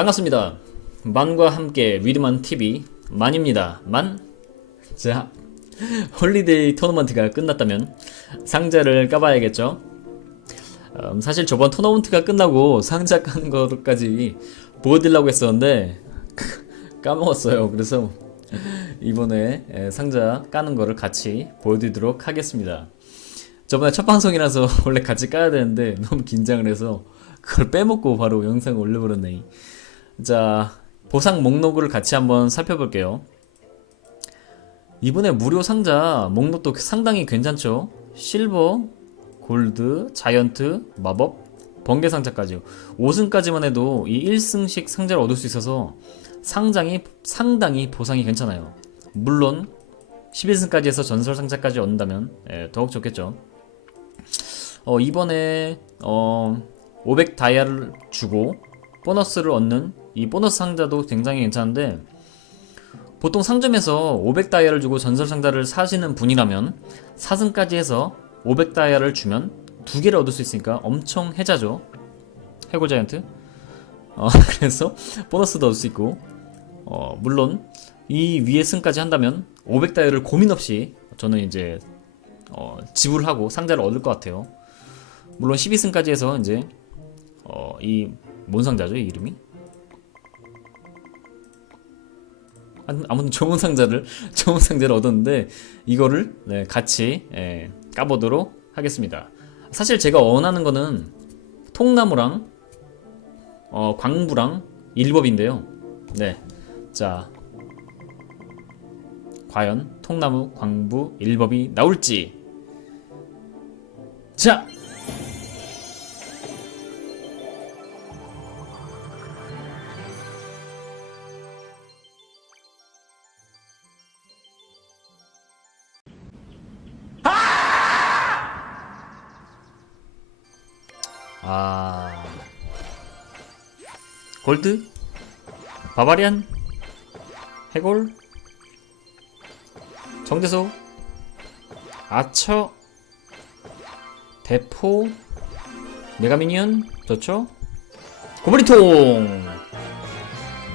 반갑습니다. 만과 함께 위드만 TV 만입니다. 만. 자, 홀리데이 토너먼트가 끝났다면 상자를 까봐야겠죠. 음, 사실 저번 토너먼트가 끝나고 상자 까는 거까지 보여드리려고 했었는데 까먹었어요. 그래서 이번에 에, 상자 까는 거를 같이 보여드리도록 하겠습니다. 저번에 첫 방송이라서 원래 같이 까야 되는데 너무 긴장을 해서 그걸 빼먹고 바로 영상을 올려버렸네. 자, 보상 목록을 같이 한번 살펴볼게요. 이번에 무료 상자 목록도 상당히 괜찮죠? 실버, 골드, 자이언트, 마법, 번개 상자까지 5승까지만 해도 이 1승씩 상자를 얻을 수 있어서 상장이 상당히 보상이 괜찮아요. 물론 11승까지 해서 전설 상자까지 얻는다면 예, 더욱 좋겠죠. 어, 이번에 어, 500 다이아를 주고 보너스를 얻는 이 보너스 상자도 굉장히 괜찮은데 보통 상점에서 500 다이아를 주고 전설 상자를 사시는 분이라면 4승까지 해서 500 다이아를 주면 두 개를 얻을 수 있으니까 엄청 혜자죠. 해골 자이언트. 어, 그래서 보너스도 얻을 수 있고 어, 물론 이 위에 승까지 한다면 500 다이아를 고민 없이 저는 이제 어, 지불하고 상자를 얻을 것 같아요. 물론 12승까지 해서 이제 어, 이뭔 상자죠 이 이름이? 아무- 아무튼 좋은 상자를 좋은 상자를 얻었는데 이거를 네, 같이 예, 까보도록 하겠습니다. 사실 제가 원하는 거는 통나무랑 어, 광부랑 일법인데요. 네, 자 과연 통나무, 광부, 일법이 나올지 자 아. 골드? 바바리안? 해골? 정제소? 아처? 대포? 메가미니언? 좋죠? 고브리통!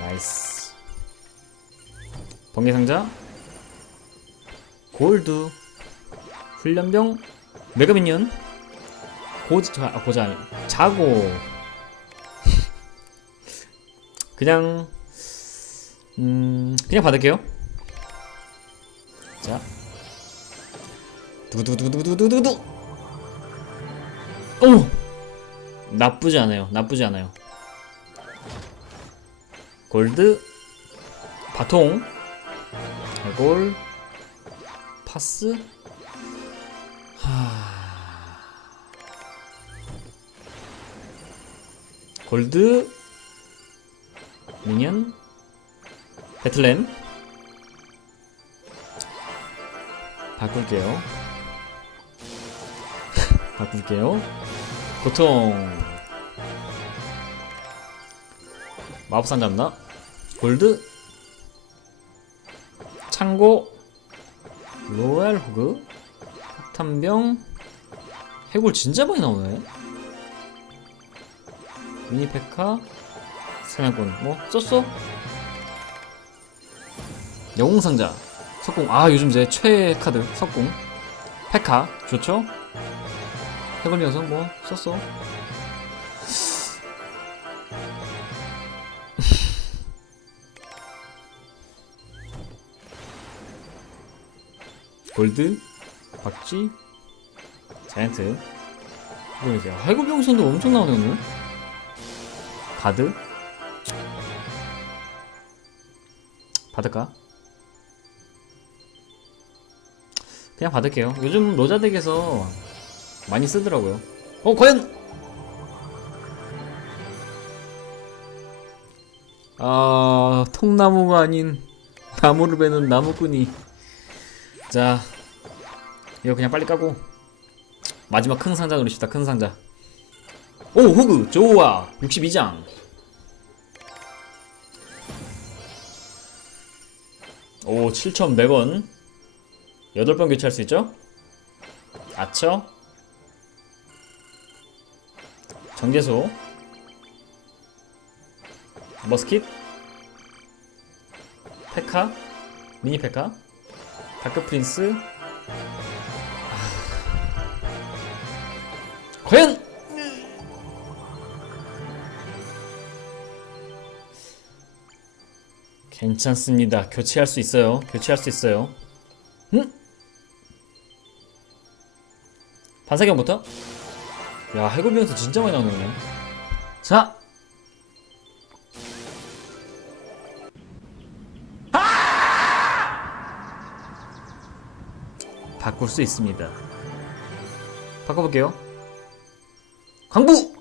나이스. 번개상자? 골드. 훈련병? 메가미니언 고자 아, 고자 아니 자고. 그냥 음 그냥 받을게요. 자. 두두두두두두두 오! 나쁘지 않아요. 나쁘지 않아요. 골드. 바통. 해골. 파스 골드 미니언 배틀램 바꿀게요. 바꿀게요. 고통. 마법산 잡나? 골드. 창고. 로얄 호그. 폭탄병. 해골 진짜 많이 나오네 미니 페카 사냥꾼. 뭐 썼어? 영웅 상자. 석궁. 아 요즘 제 최애 카드. 석궁. 페카. 좋죠? 해골 녀석 뭐 썼어? 골드 박쥐 자이언트. 해골 병선도 엄청 나오네 오늘 가드 받을까? 그냥 받을게요. 요즘 로자덱에서 많이 쓰더라고요. 어, 과연! 아, 통나무가 아닌 나무를 베는 나무꾼이. 자, 이거 그냥 빨리 까고. 마지막 큰 상자 누립시다, 큰 상자. 오, 호그! 좋아! 62장. 오, 7,100원. 8번 교체할 수 있죠? 아처. 정제소. 머스킷 페카 미니 페카 다크 프린스 아. 과연 괜찮습니다. 교체할 수 있어요. 교체할 수 있어요. 응? 반사경부터? 야, 해골병에서 진짜 많이 나오네. 자! 바꿀 수 있습니다. 바꿔볼게요. 광부!